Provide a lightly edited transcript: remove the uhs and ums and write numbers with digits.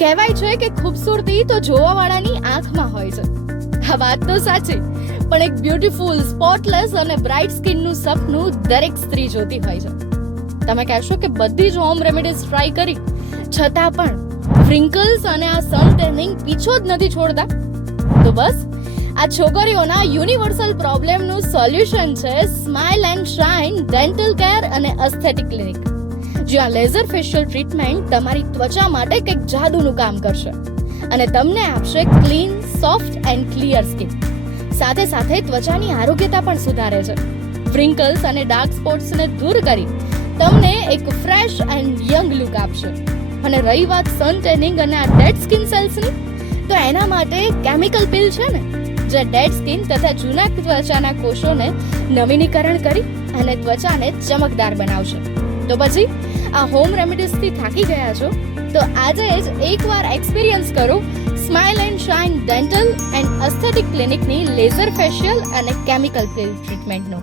કહેવાય છે કે ખૂબસૂરતી તો જોવાવાળાની આંખમાં હોય છે. આ વાત તો સાચી, પણ એક બ્યુટીફુલ, સ્પોટલેસ અને બ્રાઇટ સ્કિનનું સપનું દરેક સ્ત્રી જોતી હોય છે. તમે કહેશો કે બધી જ હોમ રેમેડીઝ ટ્રાય કરી, છતાં પણ વ્રિંકલ્સ અને આ સન ટેનિંગ પીછો જ નથી છોડતા? તો બસ આ છોકરીઓના યુનિવર્સલ પ્રોબ્લેમનું સોલ્યુશન છે smile and shine dental care અને એસ્થેટિક ક્લિનિક, જ્યાં લેઝર ફેશિયલ ટ્રીટમેન્ટ તમારી ત્વચા માટે કંઈક જાદુનું કામ કરશે અને તમને આપશે clean, soft and clear skin. સાથે સાથે ત્વચાની આરોગ્યતા પણ સુધારે છે. વ્રિંકલ્સ અને ડાર્ક સ્પોટ્સને દૂર કરી તમને એક ફ્રેશ એન્ડ યંગ લુક આપશે. અને રહી વાત સન ટેનિંગ અને આ ડેડ સ્કિન સેલ્સની, તો એના માટે કેમિકલ પીલ છે ને, જે ડેડ સ્કિન તથા જૂના ત્વચાના કોષોને નવીનીકરણ કરી અને ત્વચાને ચમકદાર બનાવશે. તો પછી આ હોમ રેમેડીઝથી થાકી ગયા છો તો આજે જ એકવાર એક્સપિરિયન્સ કરો smile and shine dental and aesthetic ક્લિનિકની લેઝર ફેશિયલ અને કેમિકલ પીલ ટ્રીટમેન્ટનો.